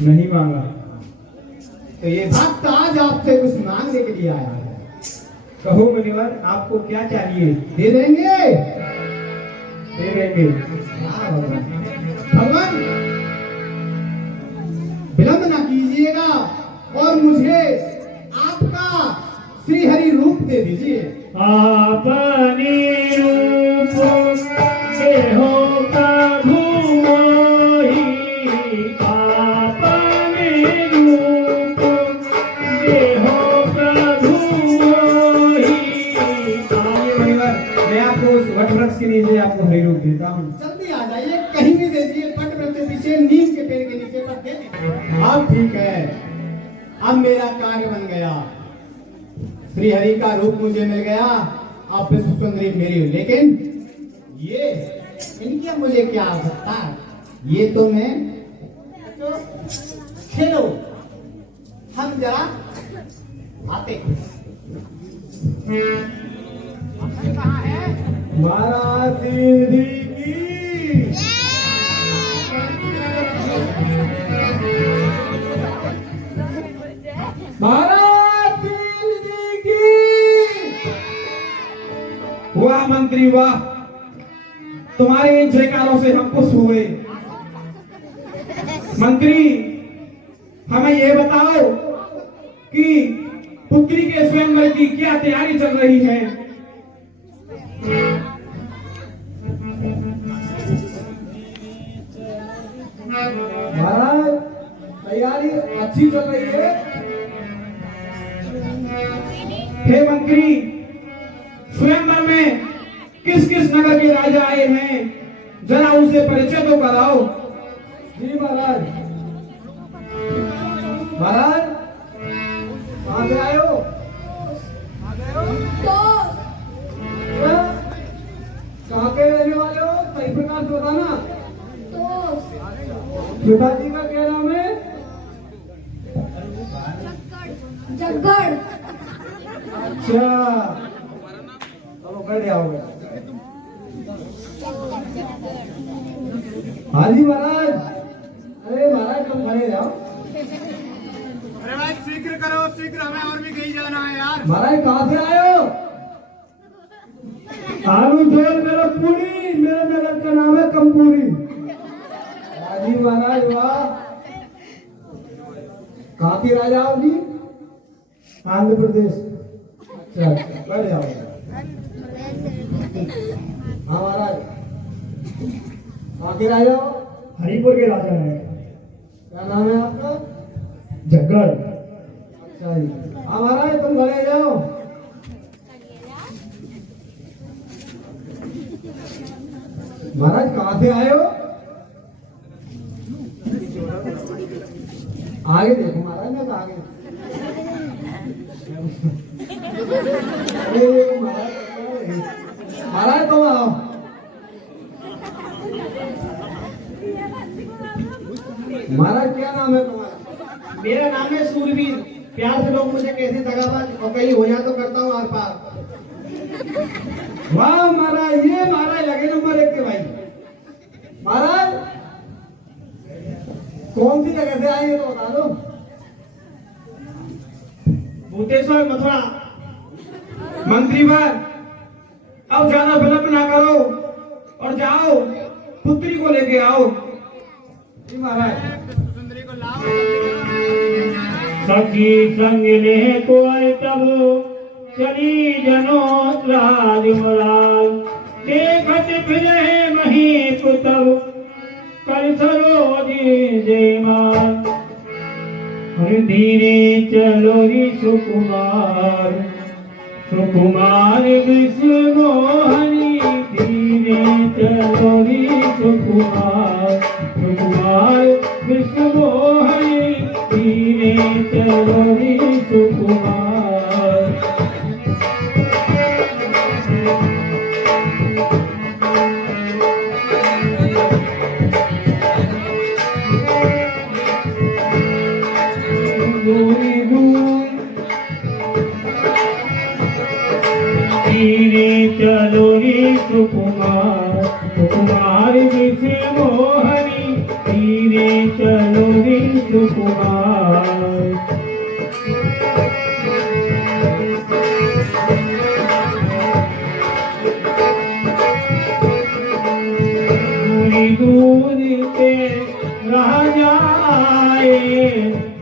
नहीं मांगा तो ये भक्त आज आपसे कुछ मांगने के लिए आया है। कहो मुनिवर, आपको क्या चाहिए? दे देंगे? दे देंगे। हाँ भगवान, विलंब ना कीजिएगा और मुझे आपका श्री हरि रूप दे दीजिए। आपने रूप देहो प्रभु मोहि, आपने रूप देहो प्रभु मोहि। मैं आपको उस वट वृक्ष के नीचे आपको हरि रूप देता हूँ। जल्दी आ जाइए, कहीं भी दे दीजिए, पट वृक्ष के पीछे, नीम के पेड़ के नीचे पर दे दीजिए। अब ठीक है, अब मेरा कार्य बन गया, श्री हरि का रूप मुझे मिल गया, अब विश्व सुंदरी मेरी। लेकिन ये इनकी मुझे क्या आवश्यकता है? ये तो मैं खेलो, हम जरा आते कहाँ है? महाराज दीदी की महाराज दीदी की। वाह मंत्री वाह, तुम्हारे इन जयकारों से हम खुश हुए। मंत्री, हमें ये बताओ कि पुत्री के स्वयंवर की क्या तैयारी चल रही है? महाराज, तैयारी अच्छी चल रही है। हे मंत्री, स्वयंवर में किस किस नगर के राजा आए हैं, जरा उनसे परिचय तो कराओ। जी महाराज। महाराज, कहाँ से आए हो? कहाँ के रहने वाले हो? सही प्रकार से बताना। पिताजी का क्या नाम है? जगगढ़। अच्छा, चलो बैठ जाओगे। हाँ जी महाराज। अरे महाराज, तुम खड़े जाओ। अरे भाई शीघ्र करो, शीघ्र, हमें और भी कहीं जाना है यार। महाराज, कहाँ से आए हो? आलू झोल मेरा पूरी, मेरे नगर का नाम है कमपूरी। हाँ जी महाराज, वाह। कहाँ के राजा हो जी? आंध्र प्रदेश। अच्छा, बैठ जाओ। हाँ महाराज, कहाँ के राजा हो? हरिपुर के राजा है। क्या नाम है आपका? जगगढ़। अच्छा जी। हाँ महाराज, तुम घरे जाओ। महाराज, कहाँ से आए हो? आगे देखो महाराज, मैं तो आगे अरे महाराज तुम आओ। महाराज क्या नाम है तुम्हारा? मेरा नाम है सूरवीर। प्यार से लोग मुझे कहते दगाबाज, और कहीं हो जाए तो करता हूँ आर पार। वाह महाराज, ये महाराज लगे नंबर 1 के भाई। महाराज कौन सी जगह से आए ये तो बता दो। भूतेश्वर मथुरा। मंत्रीवर, अब ज्यादा विलंब ना करो और जाओ, पुत्री को लेके आओ। जी महाराज। सखी संग ले कोई तब चली जनो राजमराज, देखत फिर मही कुतब कर सरोजी जयमान। धीरे चलो री सुकुमार, सुकुमार विश्व मोहनी। धीरे चलो री सुकुमार, सुकुमार विश्व मोहनी। धीरे चलो री सुकुमार। धीरे चलो रे सुकुमार, सुकुमार विषय मोहनी। धीरे चलो रे सुकुमार। दूरी दूरी पे रह जाए,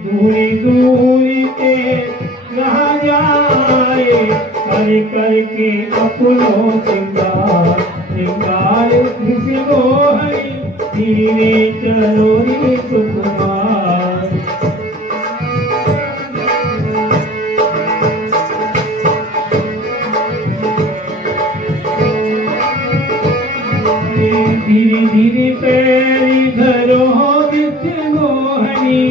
दूरी दूरी पे रह जाए। कर करके अपनों श्रृंगार, श्रृंगार विषय मोहनी। धीरे चलो रे सुकुमार। धीरे धीरे पैरी धरो विषय मोहनी।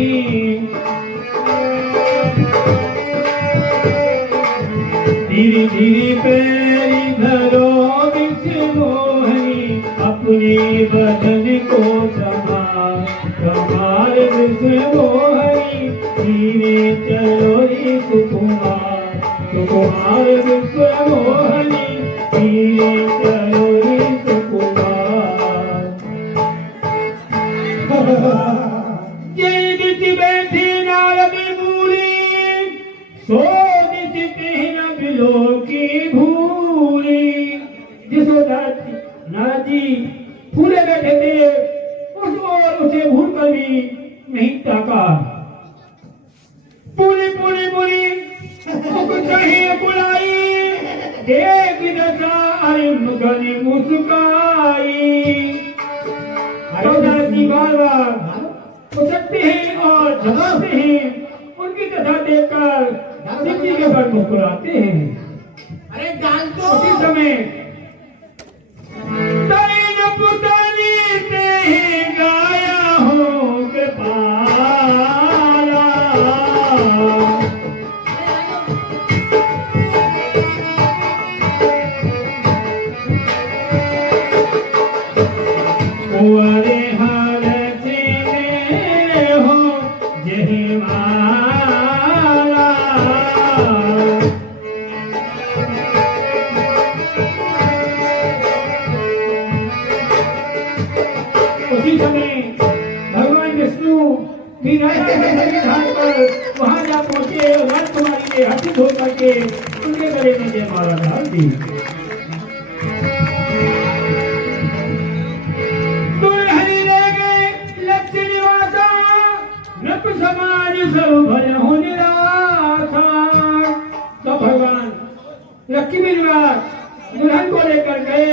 धीरे धीरे पैरी धरो विषय मोहनी। अपने बदन को संभाल, संभाल विषय मोहनी। धीरे चलो रे सुकुमार, सुकुमार विषय मोहनी। धीरे चलो रे सुकुमार। जय दिति बैठी नारदी मूली, सो दिति पहन बिलो की भूरी। जिसोदा नारदी फूले बैठे थे, उस और उसे भूल कर भी नहीं ताका। पूरी पूरी पूरी चाहिए बुलाई, देख दशा अरिम गली मुस्काई। नारदी बार बार उछलते हैं और झपकते हैं, उनकी दशा देखकर सिद्धि के पर मुस्कुराते हैं। अरे डाल तो उसी समय तरीन पुतली ते गाया हो कृपाला। कुंवरे हार से मेरे हो जय माला। उसी समय भगवान विष्णु भी धाम पर वहां जा पहुंचे। राजकुमारी ने हर्षित होकर के उनके गले में जयमाला डाल दी। दुल्हन ले गए लक्ष्य निवासा, नृप समाज सब भय हो निराशा। तो भगवान लक्ष्मी निवास दुल्हन को लेकर गए,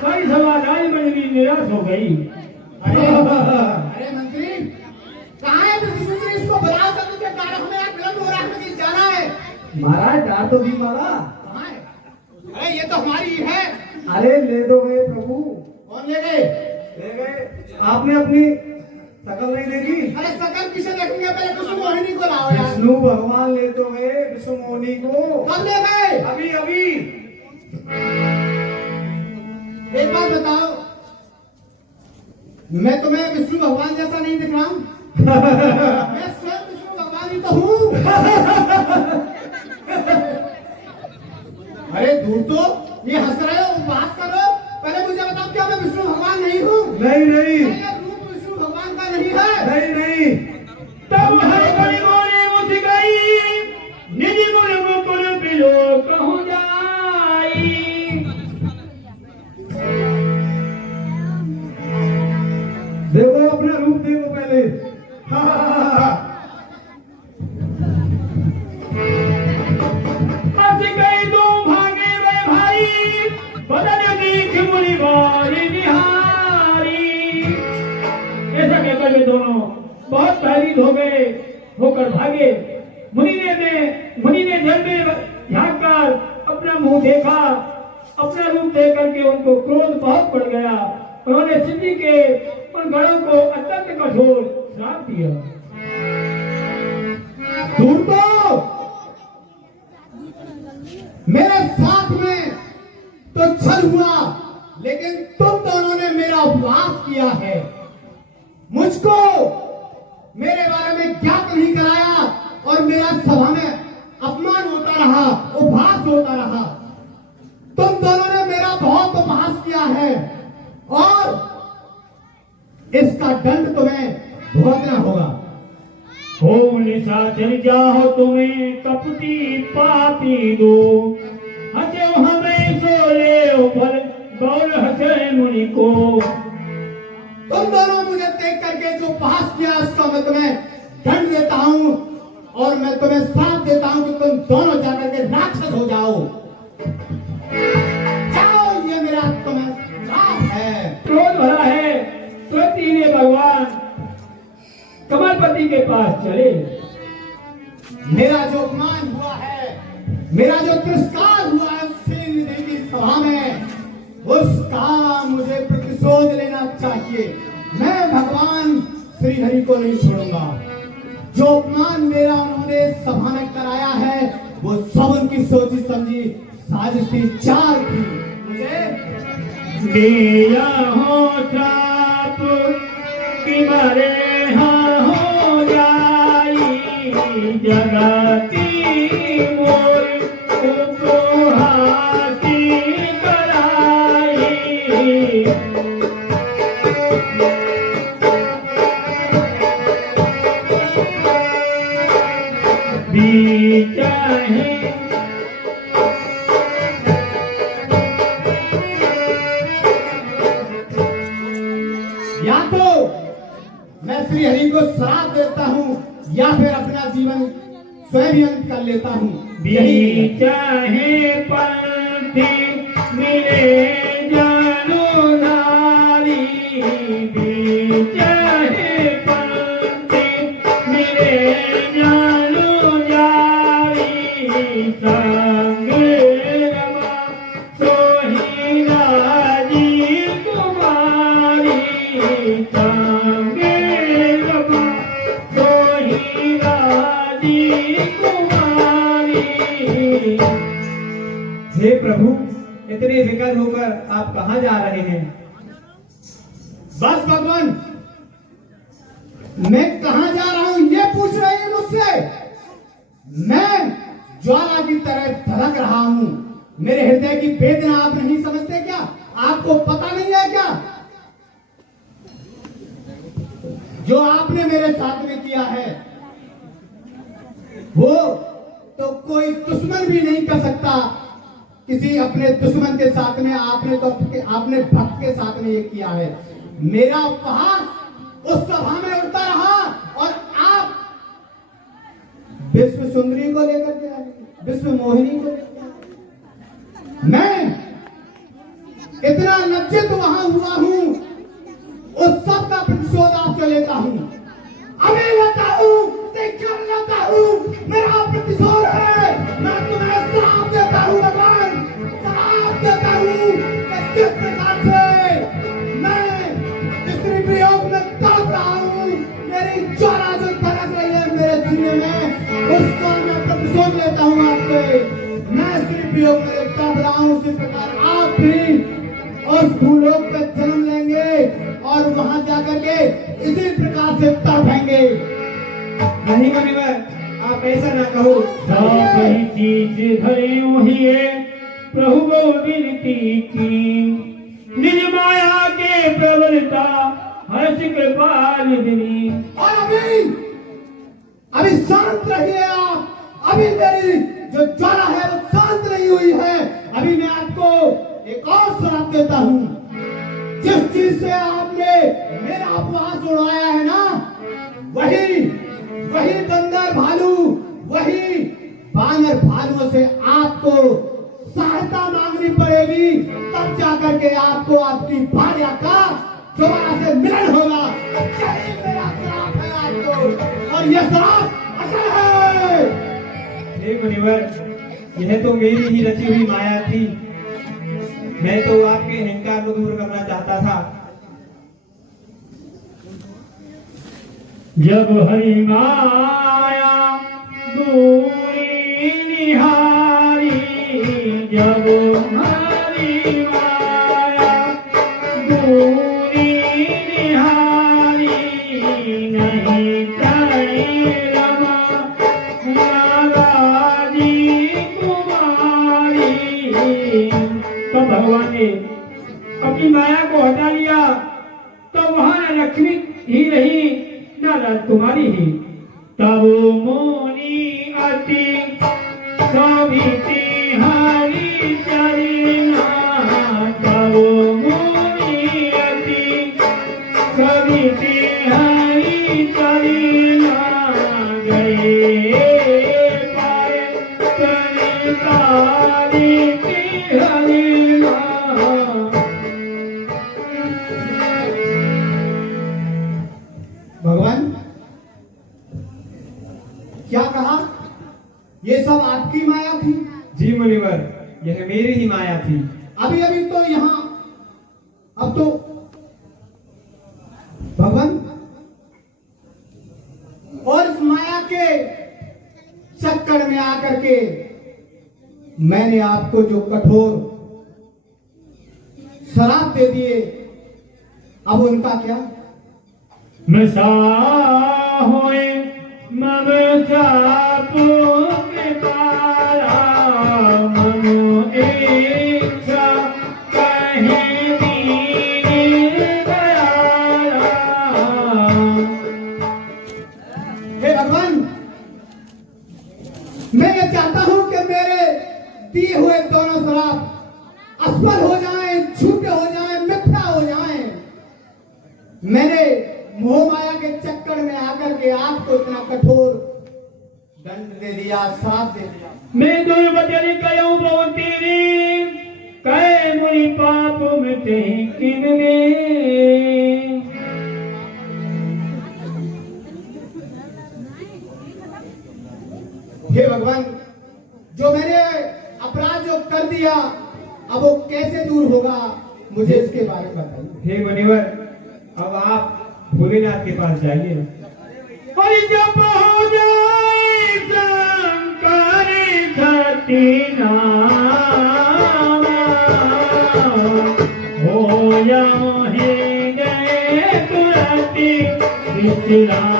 सारी सभा राज मंडली निराश हो गई। अरे मंत्री कहाँ है मंत्री? इसको बुलाओ तो तुझे कारण हमें आज विलंब हो रहा है, मुझे जाना है। महाराज डाल तो दी मारा। कहाँ है? अरे ये तो हमारी ही है। अरे ले दो गए प्रभु। कौन ले गए? ले गए। आपने अपनी शकल नहीं देखी? अरे सकल किसे देखेंगे, पहले तो सुनो। विष्णु भगवान ले तो गए विष्णु मोहिनी को। कब ले गए? अभी अभी। एक बात बताओ, मैं तुम्हें विष्णु भगवान जैसा नहीं दिख रहा हूं? मैं स्वयं विष्णु भगवान ही तो हूं। अरे दूर तो, ये हंस रहे हो, बात करो। पहले मुझे बताओ, क्या मैं विष्णु भगवान नहीं हूं? नहीं नहीं ये रूप विष्णु भगवान का नहीं है। नहीं नहीं। तब हर बड़ी बोली मुझ गई, निधि मुल मुकुल पिलो कहूँ जाई। देखो अपना रूप देखो पहले। हंस गई दो भागे वे भाई, बदन दीख मुनि बारी निहारी। ऐसा कहकर वे दोनों बहुत भयभीत हो गए, होकर भागे। मुनि ने जल में झांक कर अपना मुंह देखा। अपना रूप देख करके उनको क्रोध बहुत बढ़ गया। उन्होंने सिद्धि के उन गणों को अत्यंत कठोर श्राप दिया। दूर तो, मेरे साथ में तो छल हुआ, लेकिन तुम दोनों ने मेरा उपवास किया है। मुझको मेरे बारे में ज्ञात नहीं कराया और मेरा सभा में अपमान होता रहा, उपहास होता रहा। तुम दोनों ने मेरा बहुत उपहास किया है और इसका दंड तुम्हें भुगतना होगा। हो निशाचर जाओ तुम्हें कपटी पापी दो, हंसे हमें सोले ऊपर गौर हंसे मुनि को। तुम दोनों मुझे देख करके जो उपहास किया, उसका मैं तुम्हें दंड देता हूं और मैं तुम्हें श्राप देता हूं कि तुम दोनों जाकर के राक्षस हो जाओ। जाओ, ये मेरा तुम्हें श्राप है। क्रोध भरा है, तुरंत ही वे भगवान कमलपति के पास चले। मेरा जो अपमान हुआ है, मेरा जो तिरस्कार हुआ है श्रीनिधि की सभा में, उसका मुझे प्रतिशोध लेना चाहिए। मैं भगवान श्री हरि को नहीं छोड़ूंगा। जो अपमान मेरा उन्होंने सभा में कराया है, वो सब उनकी सोची समझी साजिश थी, चाल थी। मुझे दिया हो श्राप कि मरे हाँ हो जाई, जगती मोर उपहासी कराई। चाहे या तो मैं श्री हरि को श्राप देता हूँ या फिर अपना जीवन स्वयं ही अंत कर लेता हूँ। यही चाहे पंथी मिले जानो नारी, चाहे पंथी मिले जानो जारी। संग रमा सोही राजी कुमारी, संग रमा सोही राजी कुमारी। हे प्रभु, इतने विकल होकर आप कहाँ जा रहे हैं? बस भगवान, मैं कहां जा रहा हूं ये पूछ रहे हैं मुझसे? मैं ज्वाला की तरह धड़क रहा हूं। मेरे हृदय की वेदना आप नहीं समझते क्या? आपको पता नहीं है क्या? जो आपने मेरे साथ में किया है, वो तो कोई दुश्मन भी नहीं कर सकता। किसी अपने दुश्मन के साथ में आपने भक्त के साथ में ये किया है। मेरा उपहास उस सभा में उड़ता रहा और आप विश्व सुंदरी को लेकर के आए, विश्व मोहिनी को लेकर आए। मैं इतना लज्जित वहां हुआ हूं, उस सब का प्रतिशोध आपसे लेता हूं। अभी लेता हूं, कर लेता हूं, मेरा प्रतिशोध है। मैं तुम्हें श्राप देता हूं भगवान, श्राप देता हूं कि जिस प्रकार से मैं स्त्री वियोग में तड़प रहा हूं, मेरी ज्वाला जो धड़क रही है मेरे सीने में, उस से मैं सिर्फ योग में तब रहा हूँ, उसी प्रकार आप भी उस भूलोक पे जन्म लेंगे और वहां जाकर के इसी प्रकार से तड़पेंगे। नहीं मुनिवर, आप ऐसा ना कहो। सब ही चीज धरे वही प्रभु को विनती की, निज माया के प्रबलता हर्ष कृपा निधि। और अभी शांत रहिए आप। अभी मेरी जो ज्वाला है वो शांत नहीं हुई है। अभी मैं आपको एक और श्राप देता हूँ। जिस चीज से आपने मेरा उपवास उड़ाया है ना, वही बंदर भालू, वही बानर भालुओं से आपको सहायता मांगनी पड़ेगी। तब जाकर के आपको आपकी भार्या का दोबारा से मिलन होगा। यही मेरा श्राप है आपको, और यह श्राप असल है। हे मुनिवर, यह तो मेरी ही रची हुई माया थी। मैं तो आपके अहंकार को दूर करना चाहता था। जब हरि माया दूरी निहारी, जब हरि माया दूरी निहारी, नहीं करे रमा राजी कुमारी। तो भगवान ने अपनी माया को हटा लिया, तो वहां न लक्ष्मी ही रही ना राजकुमारी ही। तब मोनी अति सविति हरि चरना, तब मोनी अति सविति हरि चरना, गए पाए कनिकारी हरिना। भगवान क्या कहा? ये सब आपकी माया थी? जी मुनिवर, यह मेरी ही माया थी। अभी तो यहाँ, अब तो भगवान, और इस माया के चक्कर में आकर के मैंने आपको जो कठोर शराब दे दिए, अब उनका क्या? मसा होए मम चापो कृपाला, मनो इच्छा कहीं दीन दयाला। हे भगवान, मैं ये चाहता हूं कि मेरे दिए हुए दोनों शराब असफल हो जाएं, झूठे हो जाएं, मिथ्या हो जाएं। मैंने मोह माया के चक्कर में आकर के आपको इतना कठोर दंड दे दिया, श्राप दे दिया। मैं दुर्बदल कयो बोतीरी, कहे मुनि पाप मिटे किनने। हे भगवान, जो मैंने अपराध जो कर दिया, अब वो कैसे दूर होगा, मुझे इसके बारे में बताइए। हे मुनिवर, अब आप भोलेनाथ के पास जाइए। और जब हो जाए शंकर सतीनाम, हो जाए गए तुरंती विश्राम।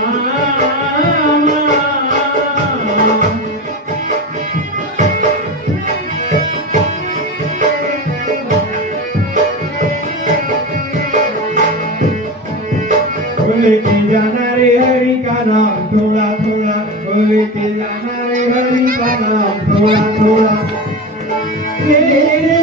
बोलते जाना रे हरि का नाम थोड़ा थोड़ा, बोलते जाना रे हरि का नाम थोड़ा थोड़ा। तेरे